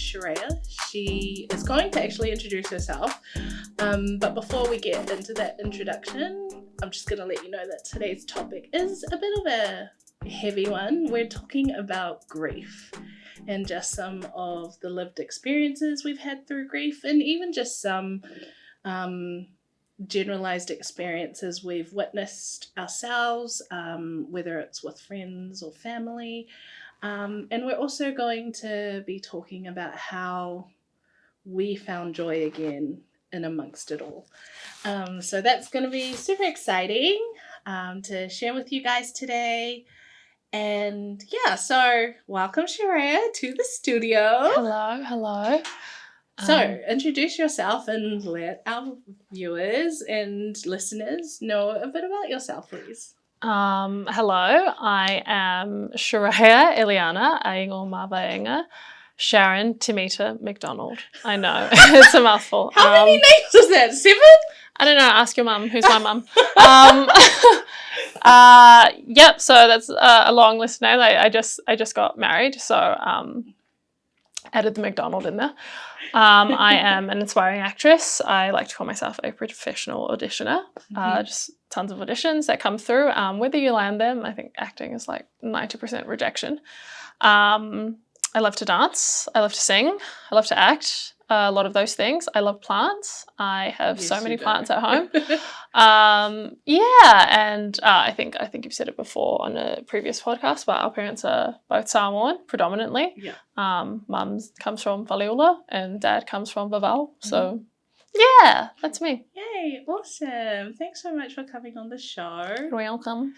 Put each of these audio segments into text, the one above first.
Sharrayah. She is going to actually introduce herself, but before we get into that introduction, I'm just going to let you know that today's topic is a bit of a heavy one. We're talking about grief and just some of the lived experiences we've had through grief, and even just some generalized experiences we've witnessed ourselves, whether it's with friends or family. And we're also going to be talking about how we found joy again in amongst it all. So that's going to be super exciting to share with you guys today. And yeah, so welcome Sharrayah to the studio. Hello. So introduce yourself and let our viewers and listeners know a bit about yourself, please. Hello, I am Sharrayah Eliana Aingo Mavaenga Sharon Temita-McDonald. I know, it's a mouthful. How many names is that? 7? I don't know, ask your mum. Who's my mum? Yep, so that's a long list of names. I just got married, so added the McDonald in there. I am an inspiring actress. I like to call myself a professional auditioner. Just tons of auditions that come through. Whether you land them, I think acting is like 90% rejection. I love to dance. I love to sing. I love to act. A lot of those things. I love plants. I have so many plants at home. And I think you've said it before on a previous podcast, but our parents are both Samoan predominantly. Yeah. Mum comes from Whaleula and dad comes from Vavau. So yeah, that's me. Yay, awesome. Thanks so much for coming on the show. You're welcome.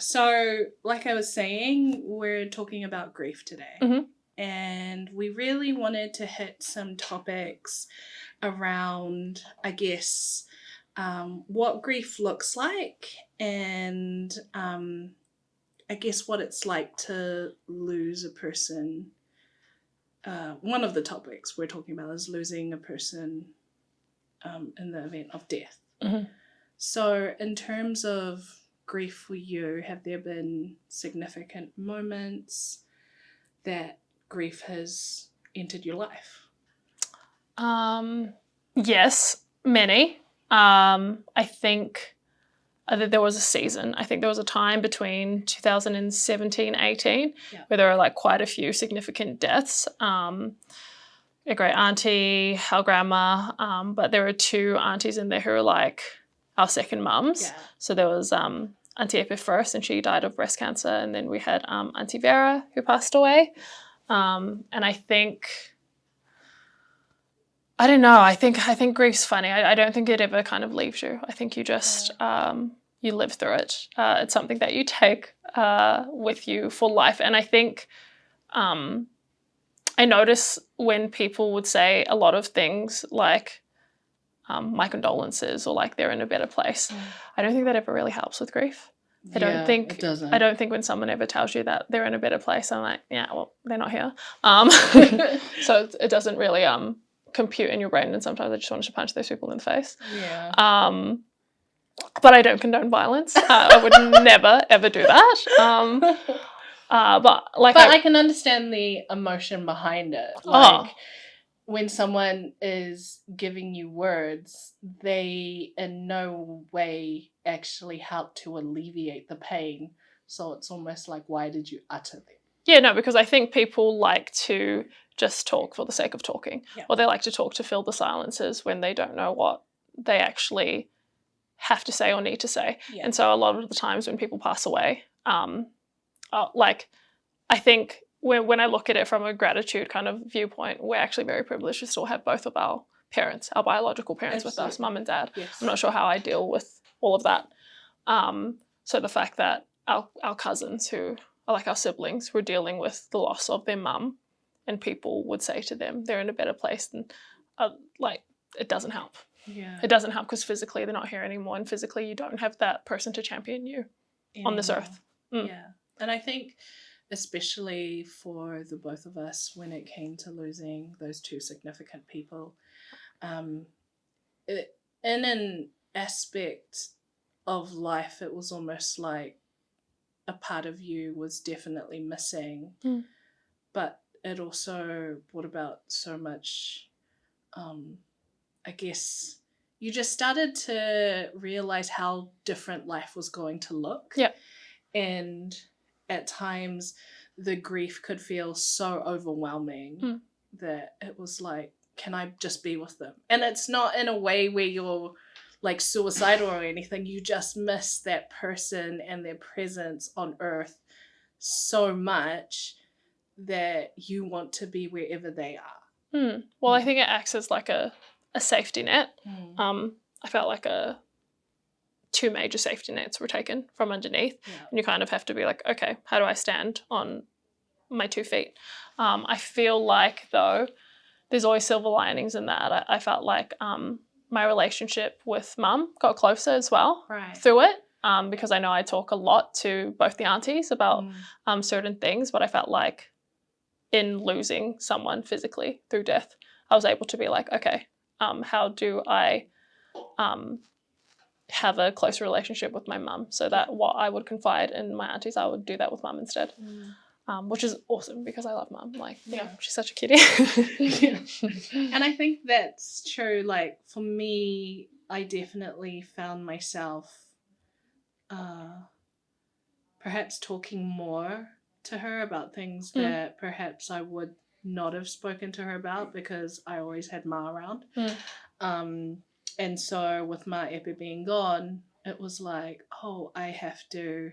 So like I was saying, we're talking about grief today. Mm-hmm. And we really wanted to hit some topics around, I guess, what grief looks like and I guess what it's like to lose a person. One of the topics we're talking about is losing a person in the event of death. Mm-hmm. So in terms of grief for you, have there been significant moments that grief has entered your life? Yes, many. I think that there was a season. I think there was a time between 2017-18 where there were like quite a few significant deaths. A great auntie, our grandma, but there were 2 aunties in there who were like our second mums. Yeah. So there was Auntie Epe first, and she died of breast cancer, and then we had Auntie Vera who passed away. And I think, I don't know, I think grief's funny. I don't think it ever kind of leaves you. I think you just, you live through it. It's something that you take with you for life. And I think I notice when people would say a lot of things like my condolences or like they're in a better place. I don't think that ever really helps with grief. I don't think when someone ever tells you that they're in a better place, I'm like, yeah, well, they're not here. So it doesn't really compute in your brain, and sometimes I just want to punch those people in the face. Yeah. But I don't condone violence. I would never ever do that. But I can understand the emotion behind it. Like when someone is giving you words, they in no way actually help to alleviate the pain. So it's almost like, why did you utter them? Yeah, no, because I think people like to just talk for the sake of talking. Yeah. Or they like to talk to fill the silences when they don't know what they actually have to say or need to say. Yeah. And so a lot of the times when people pass away, I think when I look at it from a gratitude kind of viewpoint, we're actually very privileged to still have both of our parents, our biological parents with us, mum and dad. Yes. I'm not sure how I deal with all of that. So the fact that our cousins who are like our siblings were dealing with the loss of their mum, and people would say to them they're in a better place, than it doesn't help. Yeah. It doesn't help because physically they're not here anymore, and physically you don't have that person to champion you on this earth. Yeah. And I think especially for the both of us when it came to losing those 2 significant people, in an aspect of life, it was almost like a part of you was definitely missing, but it also brought about so much, I guess, you just started to realize how different life was going to look. Yeah. And at times the grief could feel so overwhelming that it was like, can I just be with them? And it's not in a way where you're like suicidal or anything. You just miss that person and their presence on earth so much that you want to be wherever they are. Well, I think it acts as like a safety net. I felt like two major safety nets were taken from underneath, and you kind of have to be like, okay, how do I stand on my 2 feet? I feel like, though, there's always silver linings in that. I felt like my relationship with mum got closer as well through it, because I know I talk a lot to both the aunties about certain things, but I felt like in losing someone physically through death, I was able to be like, okay, how do I have a closer relationship with my mum, so that what I would confide in my aunties, I would do that with mum instead. Which is awesome because I love mum. Like, you know, she's such a kitty. And I think that's true. Like, for me, I definitely found myself perhaps talking more to her about things that perhaps I would not have spoken to her about because I always had Ma around. And so with Ma Epi being gone, it was like, oh, I have to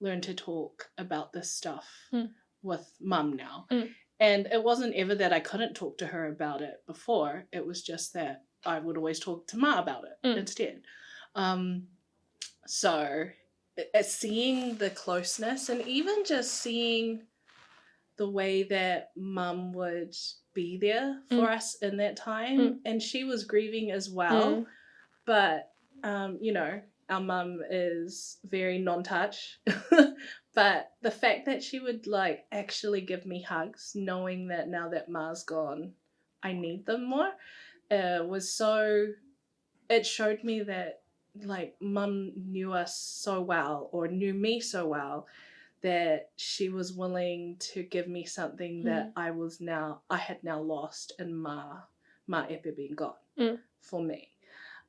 learn to talk about this stuff with mum now. And it wasn't ever that I couldn't talk to her about it before. It was just that I would always talk to Ma about it instead. So seeing the closeness, and even just seeing the way that mum would be there for us in that time, and she was grieving as well, but you know, our mum is very non-touch, but the fact that she would like actually give me hugs, knowing that now that Ma's gone, I need them more, was so, it showed me that like mum knew us so well, or knew me so well, that she was willing to give me something that I had now lost in Ma Epi being gone for me.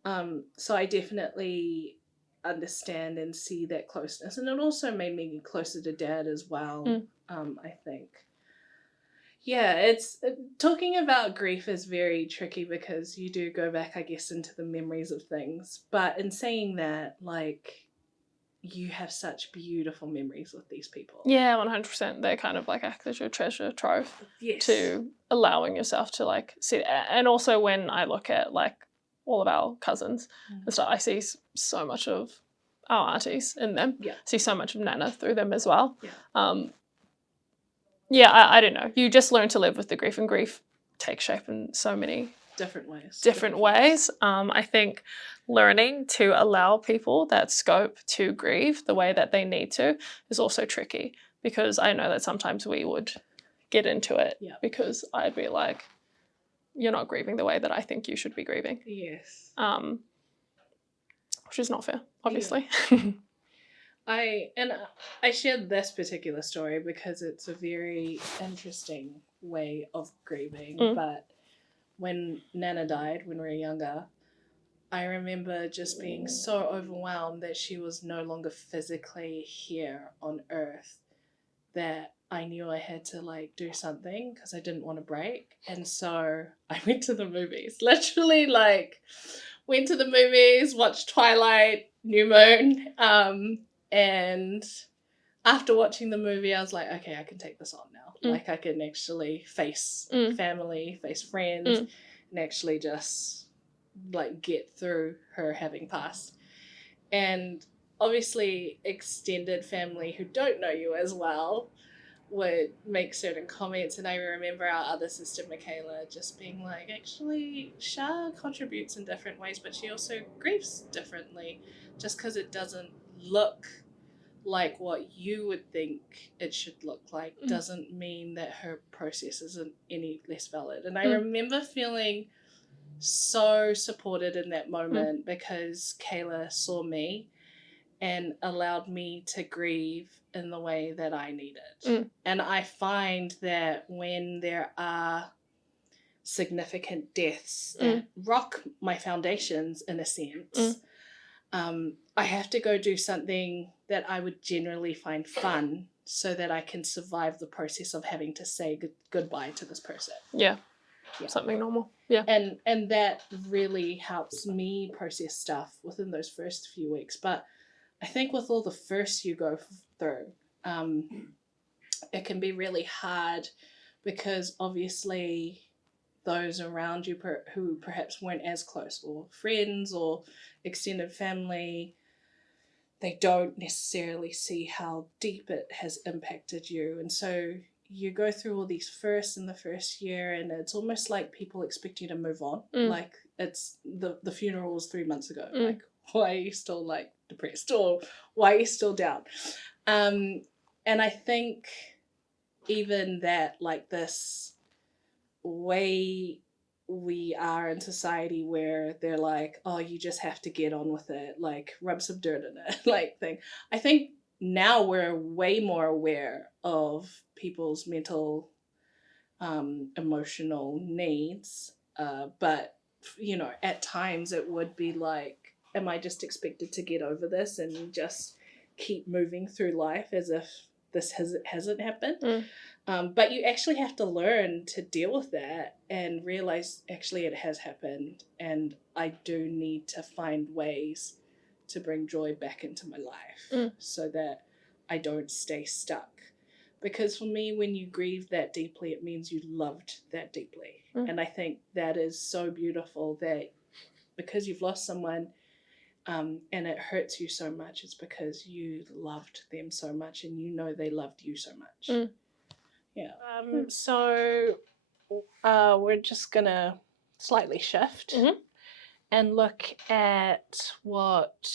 So I definitely understand and see that closeness, and it also made me closer to Dad as well. I think. Yeah, it's talking about grief is very tricky because you do go back, I guess, into the memories of things. But in saying that, like, you have such beautiful memories with these people. Yeah, 100%. They kind of like act as your treasure trove to allowing yourself to like see. And also when I look at like all of our cousins and stuff, I see so much of our aunties in them. Yeah. See so much of Nana through them as well. Yeah. I don't know. You just learn to live with the grief, and grief takes shape in so many different ways. I think learning to allow people that scope to grieve the way that they need to is also tricky, because I know that sometimes we would get into it because I'd be like, you're not grieving the way that I think you should be grieving. Yes. Which is not fair, obviously. Yeah. I shared this particular story because it's a very interesting way of grieving, but when Nana died, when we were younger, I remember just being so overwhelmed that she was no longer physically here on Earth, that I knew I had to like do something because I didn't want to break. And so I went to the movies. Literally like went to the movies, watched Twilight, New Moon, and after watching the movie I was like, okay, I can take this on now. Like I can actually face family, face friends, and actually just like get through her having passed. And obviously extended family who don't know you as well would make certain comments, and I remember our other sister Michaela just being like, actually Shah contributes in different ways, but she also grieves differently. Just because it doesn't look like what you would think it should look like doesn't mean that her process isn't any less valid. And I remember feeling so supported in that moment because Kayla saw me and allowed me to grieve in the way that I needed. And I find that when there are significant deaths that rock my foundations in a sense, I have to go do something that I would generally find fun so that I can survive the process of having to say goodbye to this person. Yeah. Something normal. Yeah. And that really helps me process stuff within those first few weeks. But I think with all the firsts you go through, it can be really hard because obviously those around you who perhaps weren't as close, or friends or extended family, they don't necessarily see how deep it has impacted you. And so you go through all these firsts in the first year, and it's almost like people expect you to move on. Like it's the funeral was 3 months ago. Like, why are you still like depressed, or why are you still down? And I think even that, like, this way we are in society where they're like, oh, you just have to get on with it, like rub some dirt in it, like thing. I think now we're way more aware of people's mental, emotional needs. But, you know, at times it would be like, am I just expected to get over this and just keep moving through life as if this hasn't happened? But you actually have to learn to deal with that and realize actually it has happened, and I do need to find ways to bring joy back into my life so that I don't stay stuck. Because for me, when you grieve that deeply, it means you loved that deeply. And I think that is so beautiful, that because you've lost someone, and it hurts you so much, it's because you loved them so much and you know they loved you so much. Yeah. So we're just going to slightly shift and look at what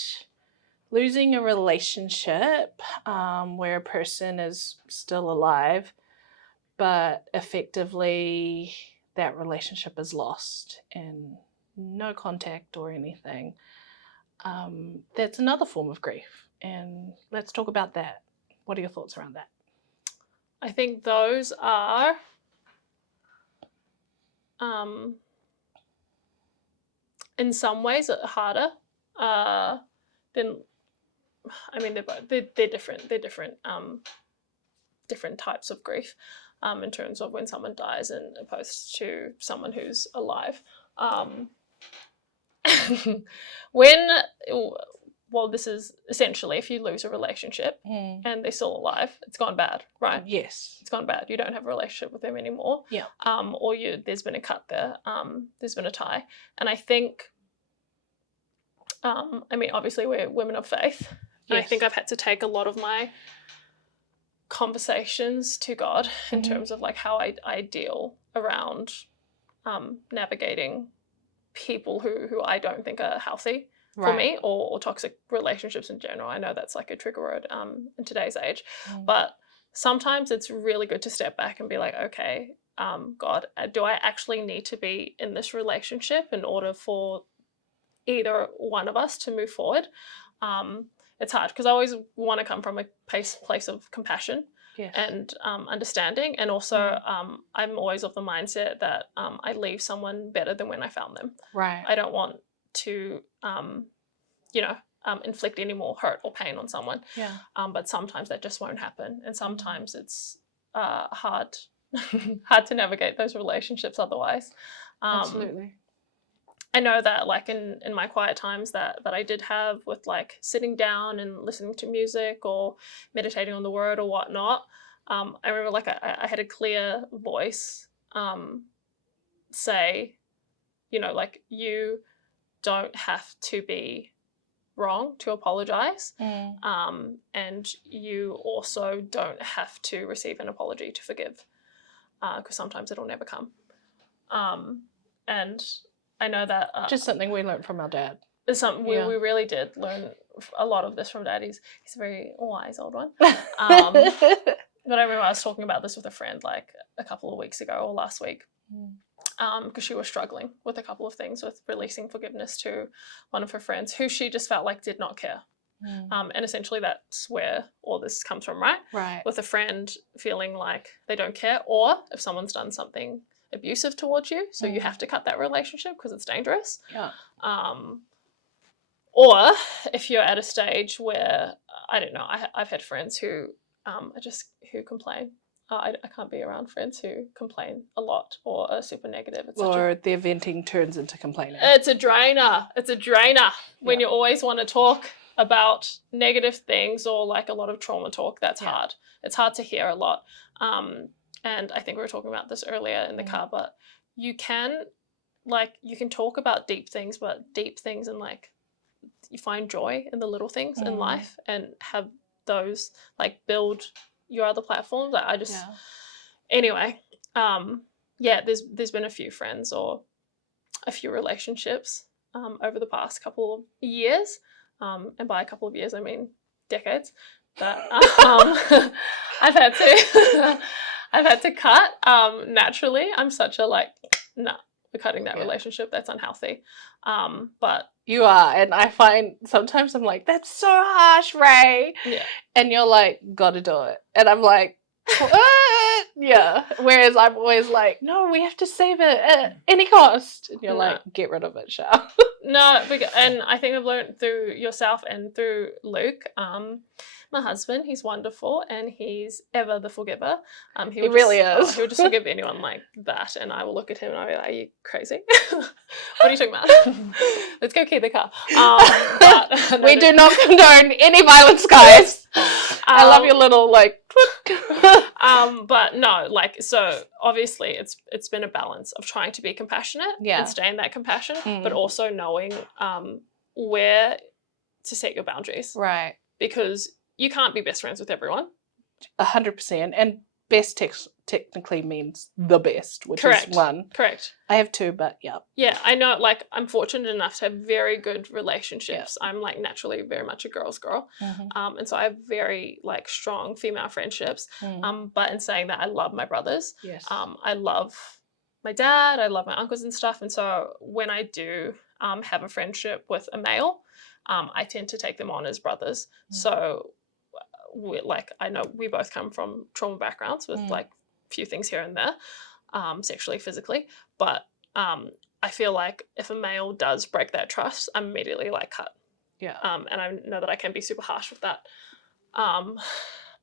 losing a relationship where a person is still alive, but effectively that relationship is lost and no contact or anything. That's another form of grief. And let's talk about that. What are your thoughts around that? I think those are in some ways harder than, I mean, they're different. They're different types of grief in terms of when someone dies and opposed to someone who's alive. Well, this is essentially if you lose a relationship and they're still alive, it's gone bad, right? Yes. It's gone bad. You don't have a relationship with them anymore. Yeah. Or there's been a cut there. There's been a tie. And I think, I mean, obviously we're women of faith. And I think I've had to take a lot of my conversations to God in terms of like how I deal around navigating people who I don't think are healthy for me, or toxic relationships in general. I know that's like a trigger word in today's age, but sometimes it's really good to step back and be like, okay, God, do I actually need to be in this relationship in order for either one of us to move forward? It's hard because I always want to come from a place of compassion and understanding, and also I'm always of the mindset that I leave someone better than when I found them. Right. I don't want to inflict any more hurt or pain on someone. Yeah. But sometimes that just won't happen, and sometimes it's hard to navigate those relationships otherwise. Absolutely. I know that like in my quiet times that I did have with like sitting down and listening to music or meditating on the word or whatnot, I remember like I had a clear voice say, like, you don't have to be wrong to apologize, and you also don't have to receive an apology to forgive, because sometimes it'll never come. And I know that just something we learned from our dad. It's something we really did learn a lot of this from Dad. He's a very wise old one. But I remember I was talking about this with a friend like a couple of weeks ago or last week, because she was struggling with a couple of things with releasing forgiveness to one of her friends who she just felt like did not care. And essentially that's where all this comes from, right? Right. With a friend feeling like they don't care, or if someone's done something abusive towards you, so you have to cut that relationship because it's dangerous. Yeah. Or if you're at a stage where, I don't know, I've had friends who who complain. I can't be around friends who complain a lot or are super negative. Or their venting turns into complaining. It's a drainer. It's a drainer when you always want to talk about negative things or like a lot of trauma talk. That's hard. It's hard to hear a lot. And I think we were talking about this earlier in the car, but you can talk about deep things, and like you find joy in the little things in life and have those like build your other platforms. Anyway, there's been a few friends or a few relationships over the past couple of years, and by a couple of years I mean decades, that I've had to cut naturally. I'm such a like, nah, we're cutting that relationship, that's unhealthy. But you are, and I find sometimes I'm like, that's so harsh, Ray. Yeah. And you're like, gotta do it. And I'm like, what? Yeah. Whereas I'm always like, no, we have to save it at any cost. And you're like, get rid of it, Shar. No, and I think I've learned through yourself and through Luke, my husband. He's wonderful and he's ever the forgiver. He really is. He'll just forgive anyone like that, and I will look at him and I'll be like, are you crazy? What are you talking about? Let's go key the car. But we do not condone any violence, guys. I love your little like but no, like, so obviously it's been a balance of trying to be compassionate and stay in that compassion, but also knowing where to set your boundaries. Right. Because you can't be best friends with everyone. 100%. And best technically means the best, which Correct. is one. Correct. I have two, but yeah. Yeah, I know, like, I'm fortunate enough to have very good relationships. Yeah. I'm, like, naturally very much a girl's girl. Mm-hmm. And so I have very, like, strong female friendships. But in saying that, I love my brothers. Yes. I love my dad. I love my uncles and stuff. And so when I do have a friendship with a male, I tend to take them on as brothers. So, I know we both come from trauma backgrounds with, like, a few things here and there, sexually, physically. But I feel like if a male does break that trust, I'm immediately, like, cut. Yeah. And I know that I can be super harsh with that.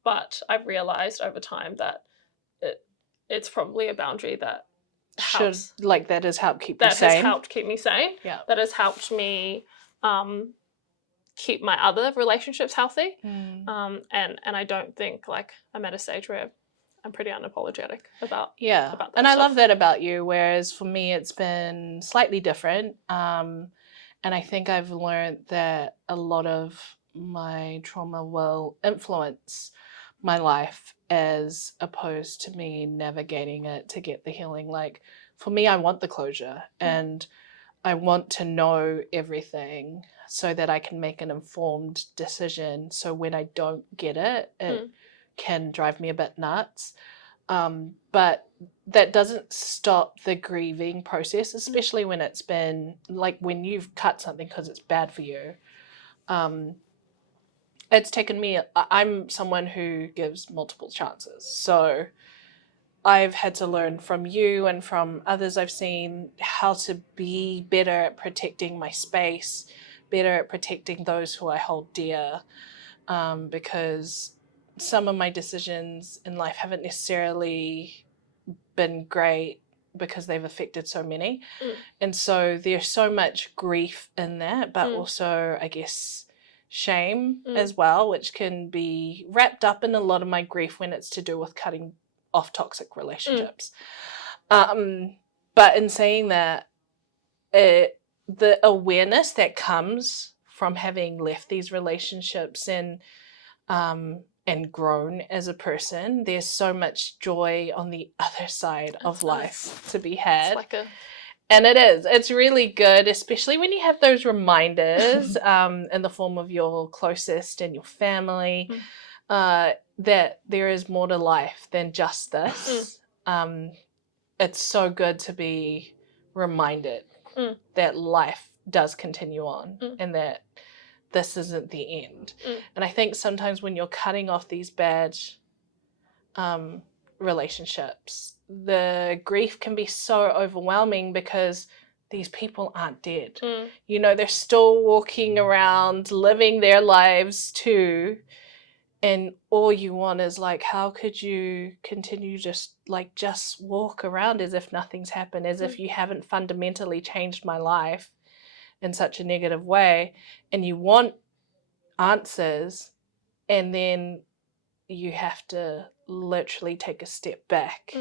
But I've realised over time that it's probably a boundary that helps. That has helped keep you sane. That has helped keep me sane. Yeah. That has helped me keep my other relationships healthy. And I don't think, like, I'm at a stage where I'm pretty unapologetic about that and stuff. I love that about you, whereas for me it's been slightly different. And I think I've learned that a lot of my trauma will influence my life as opposed to me navigating it to get the healing. Like, for me, I want the closure and I want to know everything so that I can make an informed decision. So when I don't get it, it can drive me a bit nuts. But that doesn't stop the grieving process, especially when it's been, like, when you've cut something because it's bad for you. It's taken me, I'm someone who gives multiple chances. So I've had to learn from you and from others I've seen how to be better at protecting my space, better at protecting those who I hold dear, because some of my decisions in life haven't necessarily been great because they've affected so many. And so there's so much grief in that, but also, I guess, shame as well, which can be wrapped up in a lot of my grief when it's to do with cutting off toxic relationships. But in saying that, the awareness that comes from having left these relationships and grown as a person, there's so much joy on the other side of life to be had. And it's really good, especially when you have those reminders in the form of your closest and your family, that there is more to life than just this. it's so good to be reminded that life does continue on and that this isn't the end. And I think sometimes when you're cutting off these bad relationships, the grief can be so overwhelming because these people aren't dead. You know, they're still walking around, living their lives too. And all you want is like, how could you continue just walk around as if nothing's happened, as if you haven't fundamentally changed my life in such a negative way? And you want answers, and then you have to literally take a step back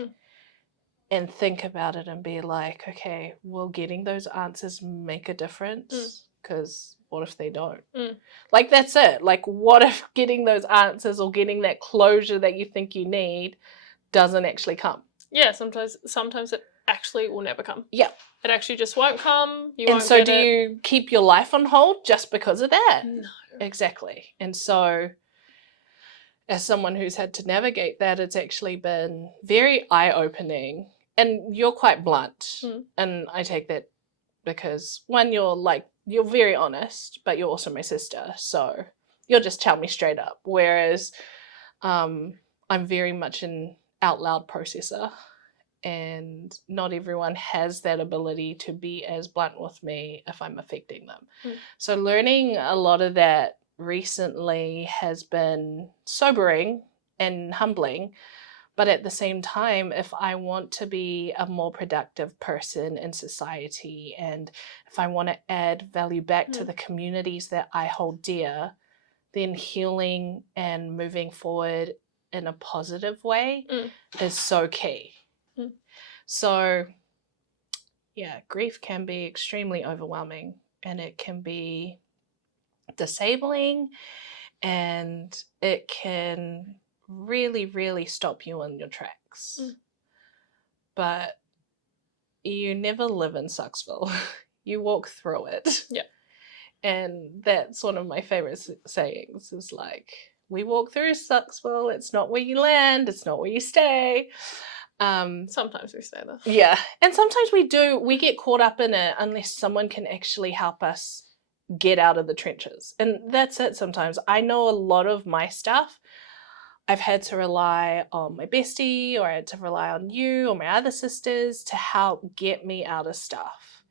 and think about it and be like, okay, will getting those answers make a difference? Because what if they don't? Like, that's it. Like, what if getting those answers or getting that closure that you think you need doesn't actually come? Yeah, sometimes it actually will never come. Yeah. It actually just won't come. You keep your life on hold just because of that? No. Exactly. And so, as someone who's had to navigate that, it's actually been very eye-opening. And you're quite blunt. And I take that because, one, you're very honest, but you're also my sister. So you'll just tell me straight up. Whereas I'm very much an out loud processor. And not everyone has that ability to be as blunt with me if I'm affecting them. So learning a lot of that recently has been sobering and humbling. But at the same time, if I want to be a more productive person in society, and if I want to add value back to the communities that I hold dear, then healing and moving forward in a positive way is so key. So, yeah, grief can be extremely overwhelming, and it can be disabling, and it can really, really stop you in your tracks. But you never live in Sucksville. You walk through it. Yeah. And that's one of my favorite sayings, is like, we walk through Sucksville. It's not where you land. It's not where you stay. Sometimes we say that. Yeah. And sometimes we get caught up in it unless someone can actually help us get out of the trenches. And that's it sometimes. I know a lot of my stuff, I've had to rely on my bestie, or I had to rely on you or my other sisters to help get me out of stuff.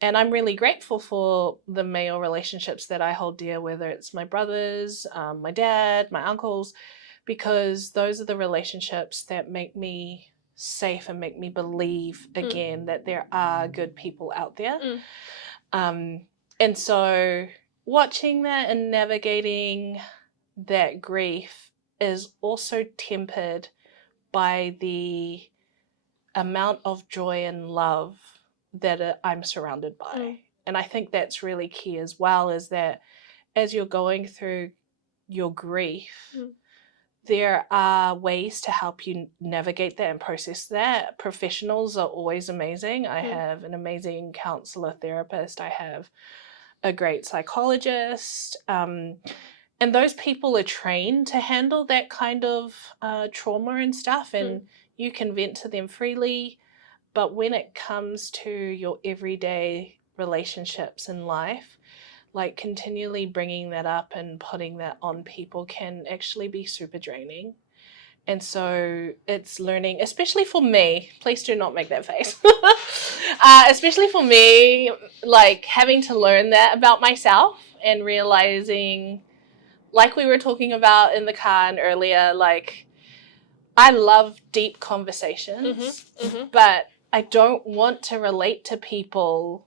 And I'm really grateful for the male relationships that I hold dear, whether it's my brothers, my dad, my uncles, because those are the relationships that make me safe and make me believe again that there are good people out there. And so watching that and navigating that grief is also tempered by the amount of joy and love that I'm surrounded by. And I think that's really key as well, is that as you're going through your grief, there are ways to help you navigate that and process that. Professionals are always amazing. I have an amazing counselor, therapist. I have a great psychologist. And those people are trained to handle that kind of trauma and stuff, and you can vent to them freely. But when it comes to your everyday relationships in life, like continually bringing that up and putting that on people can actually be super draining. And so it's learning, especially for me, please do not make that face, especially for me, like having to learn that about myself and realizing, like we were talking about in the car and earlier, like I love deep conversations, but I don't want to relate to people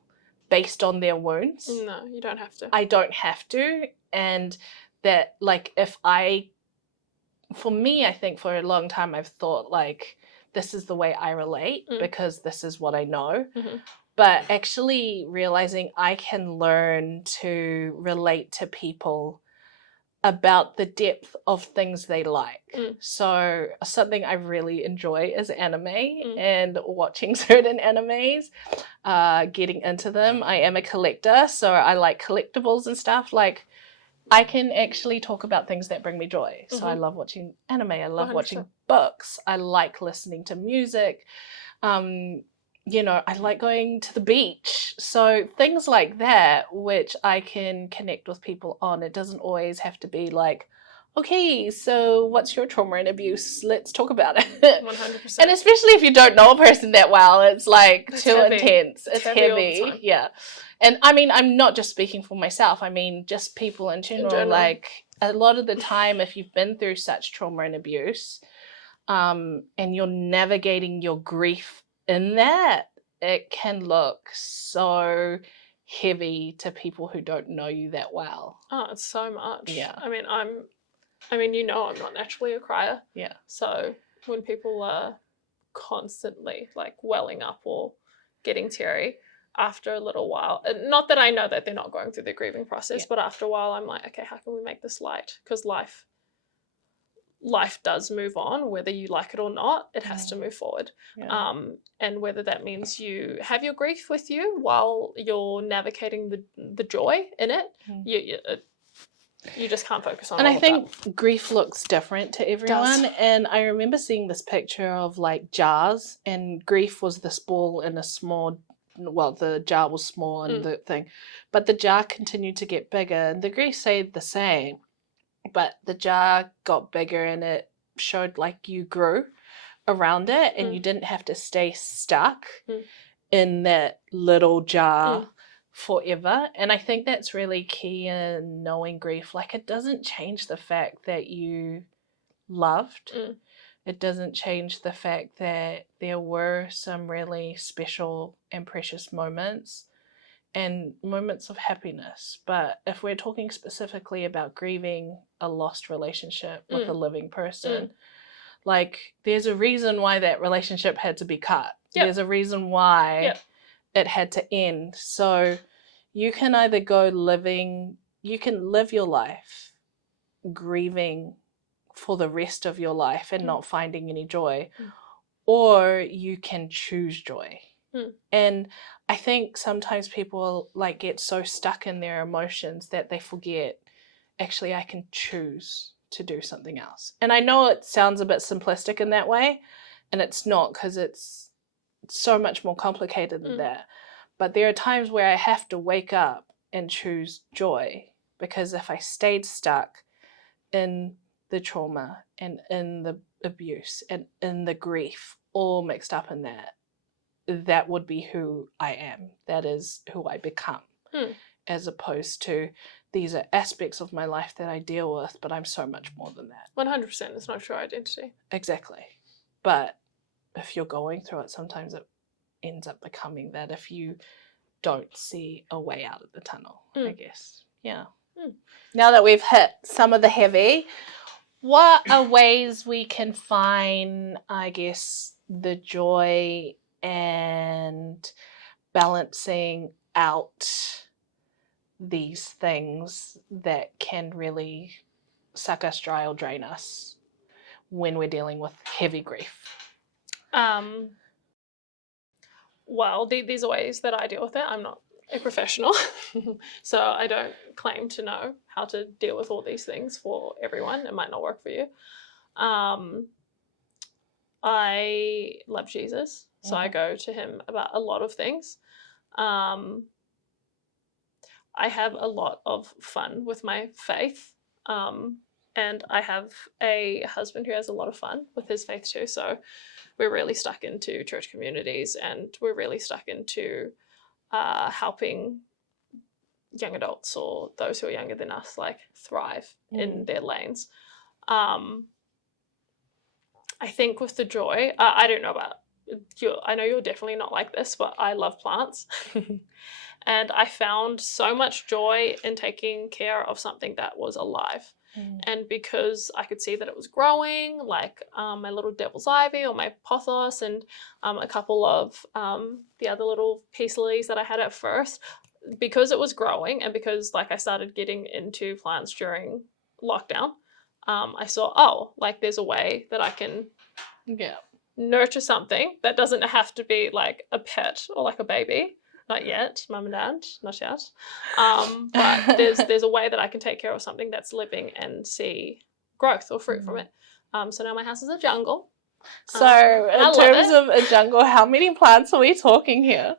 based on their wounds. No, you don't have to. I don't have to. And that, like, for me, I think for a long time I've thought, like, this is the way I relate because this is what I know. But actually realizing I can learn to relate to people about the depth of things they like. So something I really enjoy is anime and watching certain animes, getting into them. I am a collector, so I like collectibles and stuff. Like, I can actually talk about things that bring me joy. So I love watching anime. I love 100%. watching books. I like listening to music. I like going to the beach. So things like that, which I can connect with people on. It doesn't always have to be like, okay, so what's your trauma and abuse? Let's talk about it. 100%. And especially if you don't know a person that well, it's like It's too heavy. intense. It's heavy all the heavy. time. Yeah. And I mean, I'm not just speaking for myself. I mean, just people in general. Like a lot of the time, if you've been through such trauma and abuse, and you're navigating your grief in that, it can look so heavy to people who don't know you that well. Oh, it's so much. Yeah. I mean, I'm not naturally a crier. Yeah. So when people are constantly like welling up or getting teary, after a little while, not that I know that they're not going through the grieving process, but after a while I'm like, okay, how can we make this light? Because life does move on, whether you like it or not. It has to move forward. Yeah. And whether that means you have your grief with you while you're navigating the joy in it, you just can't focus on. And all I of think that. grief looks different to everyone. And I remember seeing this picture of like jars, and grief was this ball in a small, well, the jar was small and the thing, but the jar continued to get bigger, and the grief stayed the same, but the jar got bigger, and it showed like you grew around it, and you didn't have to stay stuck in that little jar forever. And I think that's really key in knowing grief. Like, it doesn't change the fact that you loved. It doesn't change the fact that there were some really special and precious moments and moments of happiness. But if we're talking specifically about grieving a lost relationship with a living person, like, there's a reason why that relationship had to be cut. There's a reason why it had to end. So you can either you can live your life grieving for the rest of your life and not finding any joy, or you can choose joy. And I think sometimes people like get so stuck in their emotions that they forget, actually, I can choose to do something else. And I know it sounds a bit simplistic in that way, and it's not, because it's so much more complicated than that. But there are times where I have to wake up and choose joy, because if I stayed stuck in the trauma and in the abuse and in the grief, all mixed up in that would be who I am. That is who I become, as opposed to these are aspects of my life that I deal with, but I'm so much more than that. 100%. It's not your identity. Exactly. But if you're going through it, sometimes it ends up becoming that, if you don't see a way out of the tunnel, I guess. Yeah. Now that we've hit some of the heavy, what are ways we can find, I guess, the joy and balancing out these things that can really suck us dry or drain us when we're dealing with heavy grief? Well, these are ways that I deal with it. I'm not a professional, so I don't claim to know how to deal with all these things for everyone. It might not work for you. I love Jesus, so I go to him about a lot of things. I have a lot of fun with my faith, and I have a husband who has a lot of fun with his faith too. So we're really stuck into church communities, and we're really stuck into helping young adults or those who are younger than us like thrive in their lanes. I think with the joy, I don't know about you. I know you're definitely not like this, but I love plants. And I found so much joy in taking care of something that was alive. And because I could see that it was growing, like my little devil's ivy or my pothos and a couple of the other little peace lilies that I had at first, because it was growing and because like I started getting into plants during lockdown, I saw, like there's a way that I can nurture something that doesn't have to be like a pet or like a baby. Not yet, mum and dad, not yet. But there's a way that I can take care of something that's living and see growth or fruit from it. So now my house is a jungle. So in terms of a jungle, how many plants are we talking here?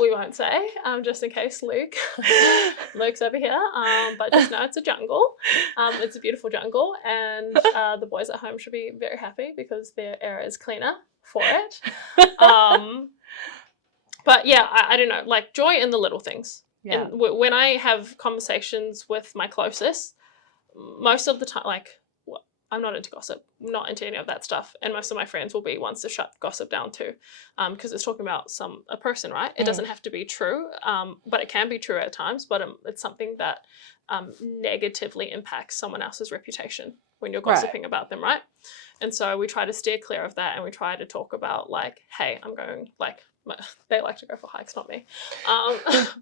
We won't say, just in case Luke's over here. But just know it's a jungle. It's a beautiful jungle, and the boys at home should be very happy because their air is cleaner for it. But yeah, I don't know, like joy in the little things. Yeah. And when I have conversations with my closest, most of the time, like, I'm not into gossip, not into any of that stuff. And most of my friends will be ones to shut gossip down too, because it's talking about a person, right? It doesn't have to be true, but it can be true at times, but it's something that negatively impacts someone else's reputation when you're gossiping about them, right? And so we try to steer clear of that, and we try to talk about like, hey, I'm going, like, they like to go for hikes, not me.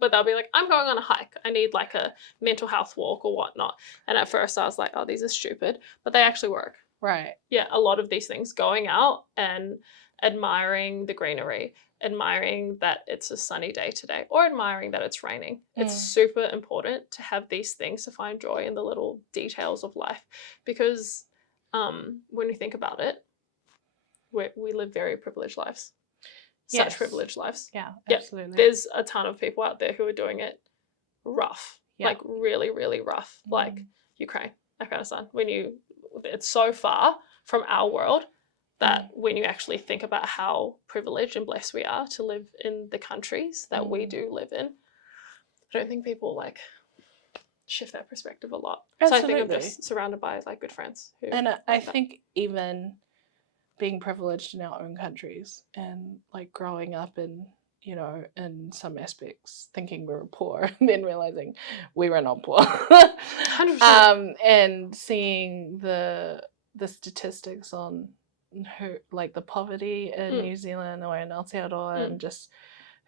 But they'll be like, I'm going on a hike. I need like a mental health walk or whatnot. And at first I was like, oh, these are stupid, but they actually work. Right. Yeah, a lot of these things, going out and admiring the greenery, admiring that it's a sunny day today, or admiring that it's raining. It's super important to have these things to find joy in the little details of life, because when you think about it, we live very privileged lives. Such privileged lives. Yeah, absolutely. There's a ton of people out there who are doing it rough, like really, really rough, like Ukraine, Afghanistan. It's so far from our world that when you actually think about how privileged and blessed we are to live in the countries that we do live in, I don't think people like shift that perspective a lot. Absolutely. So I think I'm just surrounded by like good friends. I think even being privileged in our own countries and like growing up in, you know, in some aspects thinking we were poor and then realizing we were not poor. 100%. And seeing the statistics on who, like the poverty in New Zealand or in Aotearoa and just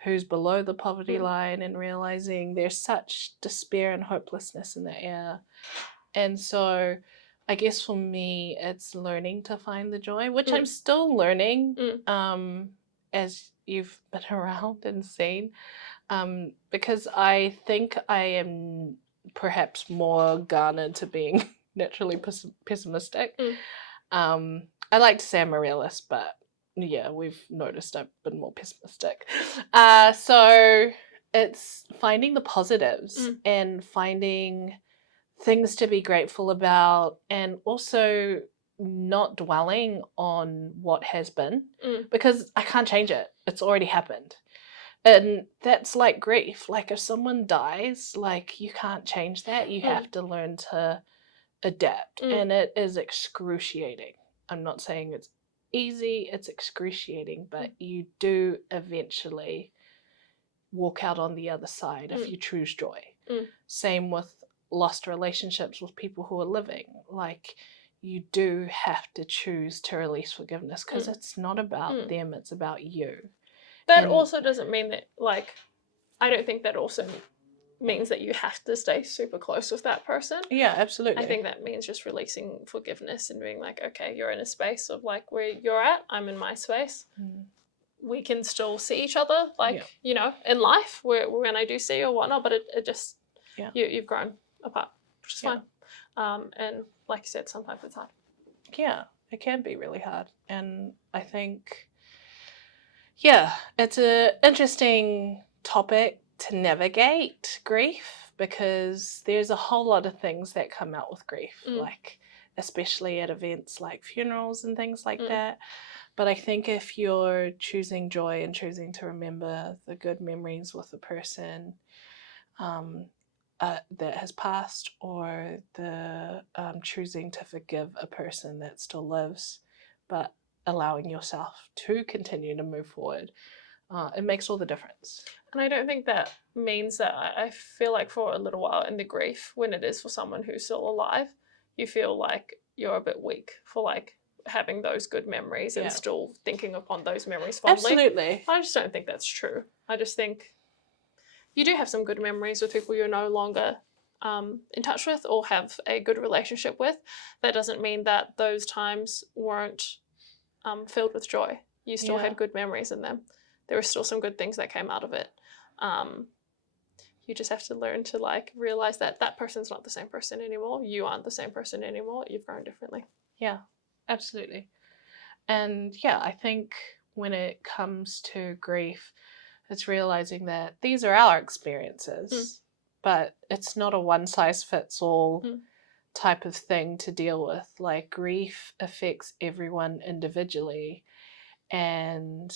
who's below the poverty line, and realizing there's such despair and hopelessness in the air. And so I guess for me, it's learning to find the joy, which I'm still learning as you've been around and seen, because I think I am perhaps more garnered to being naturally pessimistic. I like to say I'm a realist, but yeah, we've noticed I've been more pessimistic. So it's finding the positives and finding things to be grateful about, and also not dwelling on what has been, because I can't change it. It's already happened. And that's like grief. Like if someone dies, like you can't change that. You have to learn to adapt. And it is excruciating. I'm not saying it's easy, it's excruciating, but you do eventually walk out on the other side if you choose joy. Same with lost relationships with people who are living. Like you do have to choose to release forgiveness, because it's not about them, it's about you. That also doesn't mean that, like, I don't think that also means that you have to stay super close with that person. Yeah, absolutely. I think that means just releasing forgiveness and being like, okay, you're in a space of like where you're at, I'm in my space. We can still see each other, like, you know, in life when I do see you or whatnot, but it just, you've grown apart, which is fine. And like you said, sometimes it's hard. Yeah, it can be really hard. And I think, it's an interesting topic to navigate grief, because there's a whole lot of things that come out with grief, like especially at events like funerals and things like that. But I think if you're choosing joy and choosing to remember the good memories with a person that has passed, or the choosing to forgive a person that still lives, but allowing yourself to continue to move forward, it makes all the difference. And I don't think that means that I feel like for a little while in the grief, when it is for someone who's still alive, you feel like you're a bit weak for like having those good memories and still thinking upon those memories fondly. Absolutely. I just don't think that's true. I just think you do have some good memories with people you're no longer in touch with or have a good relationship with. That doesn't mean that those times weren't filled with joy. You still had good memories in them. There were still some good things that came out of it. You just have to learn to like realize that that person's not the same person anymore. You aren't the same person anymore. You've grown differently. Yeah, absolutely. And yeah, I think when it comes to grief, it's realizing that these are our experiences, but it's not a one-size-fits-all type of thing to deal with. Like, grief affects everyone individually, and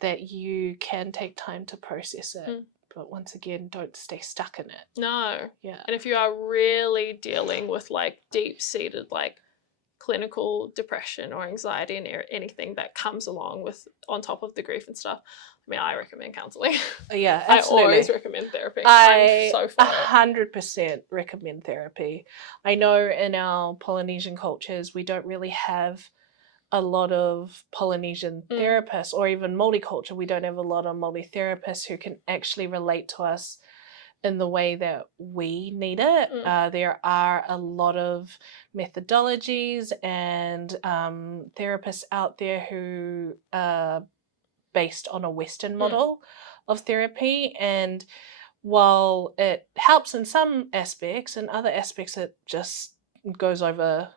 that you can take time to process it. But once again, don't stay stuck in it. No. Yeah. And if you are really dealing with like deep-seated like clinical depression or anxiety and anything that comes along with on top of the grief and stuff, I mean, I recommend counseling. Yeah, absolutely. I always recommend therapy. I'm so for 100% recommend therapy. I know in our Polynesian cultures, we don't really have a lot of Polynesian therapists, or even Māori culture, we don't have a lot of Māori therapists who can actually relate to us in the way that we need it. There are a lot of methodologies and therapists out there who are based on a Western model of therapy, and while it helps in some aspects, in other aspects it just goes over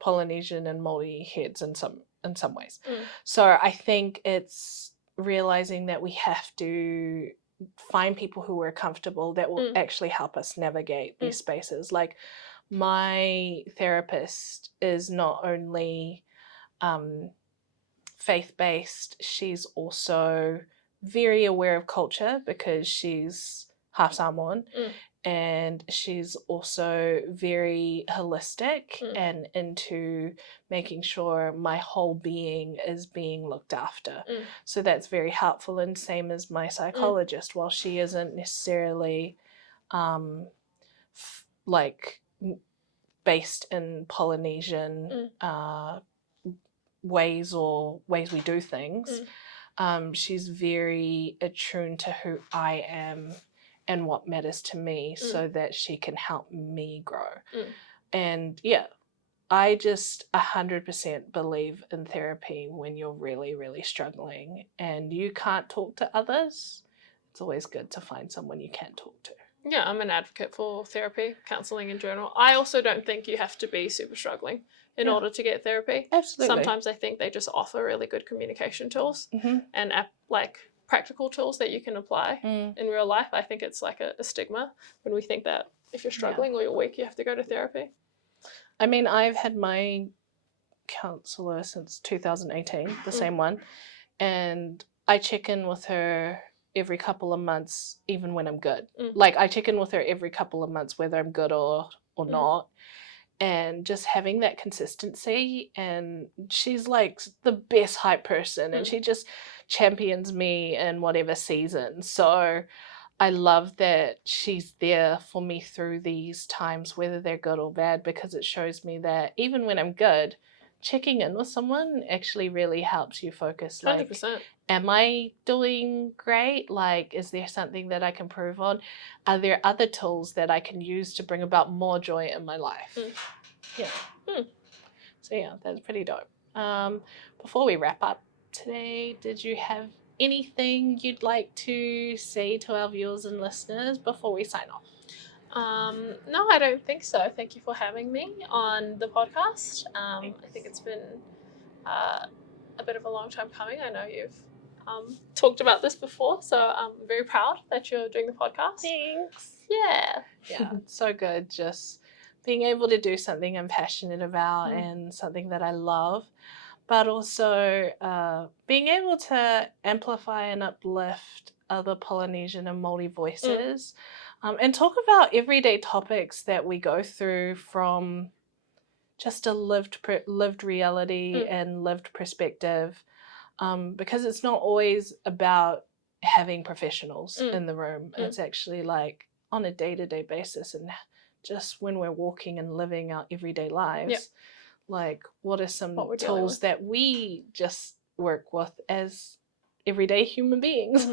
Polynesian and Māori heads in some ways. So I think it's realizing that we have to find people who are comfortable that will actually help us navigate these spaces. Like, my therapist is not only faith-based, she's also very aware of culture because she's half Samoan, and she's also very holistic and into making sure my whole being is being looked after. So that's very helpful, and same as my psychologist. While she isn't necessarily like based in Polynesian ways or ways we do things, she's very attuned to who I am and what matters to me, so that she can help me grow. And yeah, I just 100% believe in therapy when you're really, really struggling and you can't talk to others. It's always good to find someone you can talk to. Yeah, I'm an advocate for therapy, counselling in general. I also don't think you have to be super struggling in order to get therapy. Absolutely. Sometimes I think they just offer really good communication tools and like practical tools that you can apply in real life. I think it's like a stigma when we think that if you're struggling or you're weak, you have to go to therapy. I mean, I've had my counsellor since 2018, the same one, and I check in with her every couple of months, even when I'm good. Like, I check in with her every couple of months, whether I'm good or not. And just having that consistency, and she's like the best hype person, and she just champions me in whatever season. So I love that she's there for me through these times, whether they're good or bad, because it shows me that even when I'm good, checking in with someone actually really helps you focus. Like, 100%. Am I doing great? Like, is there something that I can improve on? Are there other tools that I can use to bring about more joy in my life? So yeah, that's pretty dope. Before we wrap up today, did you have anything you'd like to say to our viewers and listeners before we sign off? No, I don't think so. Thank you for having me on the podcast. I think it's been a bit of a long time coming. I know you've talked about this before, so I'm very proud that you're doing the podcast. Thanks. Yeah. Yeah, it's so good just being able to do something I'm passionate about and something that I love, but also being able to amplify and uplift other Polynesian and Māori voices and talk about everyday topics that we go through from just a lived reality and lived perspective, because it's not always about having professionals in the room. It's actually like on a day-to-day basis, and just when we're walking and living our everyday lives, like what are some tools that we just work with as everyday human beings.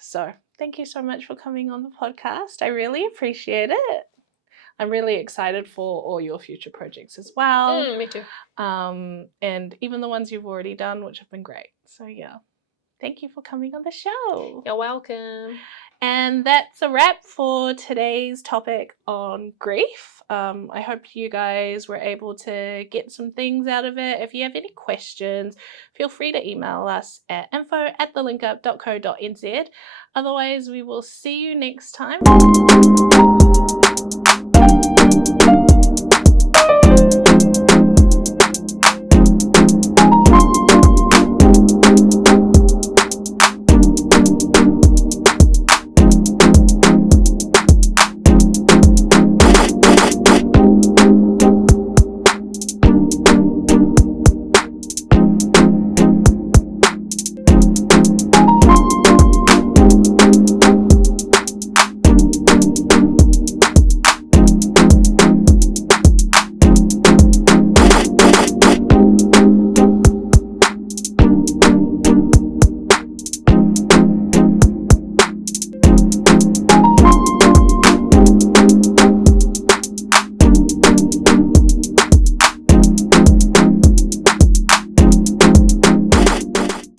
So thank you so much for coming on the podcast. I really appreciate it. I'm really excited for all your future projects as well. Me too. And even the ones you've already done, which have been great. So yeah, thank you for coming on the show. You're welcome. And that's a wrap for today's topic on grief. I hope you guys were able to get some things out of it. If you have any questions, feel free to email us at info@thelinkup.co.nz. Otherwise, we will see you next time.